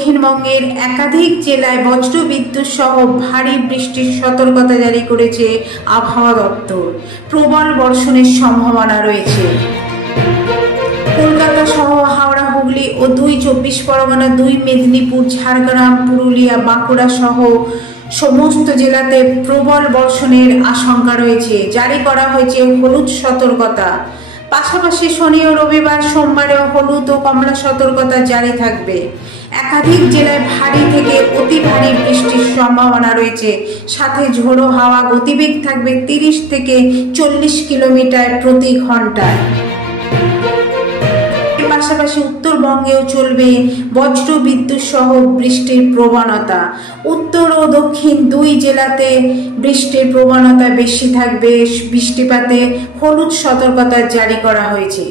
দক্ষিণবঙ্গের একাধিক জেলায় বজ্রবিদ্যুৎ সহ ভারী বৃষ্টির সতর্কতা জারি করেছে আবহাওয়া দপ্তর। প্রবল বর্ষণের সম্ভাবনা রয়েছে। কলকাতা সহ হাওড়া, হুগলি ও 2 চব্বিশ পরগনা, 2 মেদিনীপুর, ঝাড়গ্রাম, পুরুলিয়া, বাঁকুড়া সহ সমস্ত জেলাতে প্রবল বর্ষণের আশঙ্কা রয়েছে। জারি করা হয়েছে হলুদ সতর্কতা। পাশাপাশি শনি ও রবিবার, সোমবারেও হলুদ ও কমলা সতর্কতা জারি থাকবে। একাধিক জেলায় ভারী থেকে অতি ভারী বৃষ্টির সম্ভাবনা রয়েছে। সাথে ঝোড়ো হাওয়া, গতিবেগ থাকবে 30 থেকে 40 কিলোমিটার প্রতি ঘন্টায়। পাশাপাশি উত্তরবঙ্গেও চলবে বজ্র বিদ্যুৎ সহ বৃষ্টির প্রবণতা। উত্তর ও দক্ষিণ 2 জেলাতে বৃষ্টির প্রবণতা বেশি থাকবে। বৃষ্টিপাতে হলুদ সতর্কতা জারি করা হয়েছে।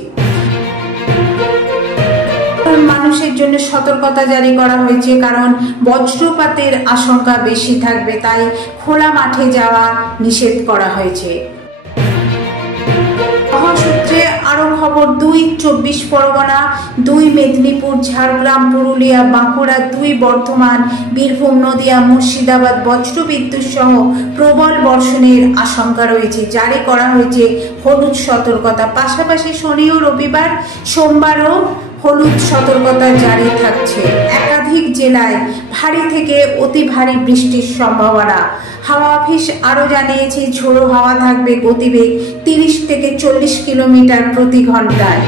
মানুষের জন্য সতর্কতা জারি করা হয়েছে, কারণ বজ্রপাতের আশঙ্কা বেশি থাকবে, তাই খোলা মাঠে যাওয়া নিষেধ করা হয়েছে। সূত্রে আরো খবর, 2 চব্বিশ পরগনা, 2 মেদিনীপুর, ঝাড়গ্রাম, পুরুলিয়া, বাঁকুড়া, 2 বর্ধমান, বীরভূম, নদিয়া, মুর্শিদাবাদ বজ্রবিদ্যুৎ সহ প্রবল বর্ষণের আশঙ্কা রয়েছে। জারি করা হয়েছে হলুদ সতর্কতা। পাশাপাশি শনি ও রবিবার, সোমবারও হলুদ সতর্কতা জারি থাকছে। একাধিক জেলায় ভারী থেকে অতি ভারী বৃষ্টির সম্ভাবনা। হাওয়া অফিস আরো জানিয়েছে ঝোড়ো হাওয়া থাকবে, গতিবেগ 30 থেকে 40 কিলোমিটার প্রতি ঘন্টায়।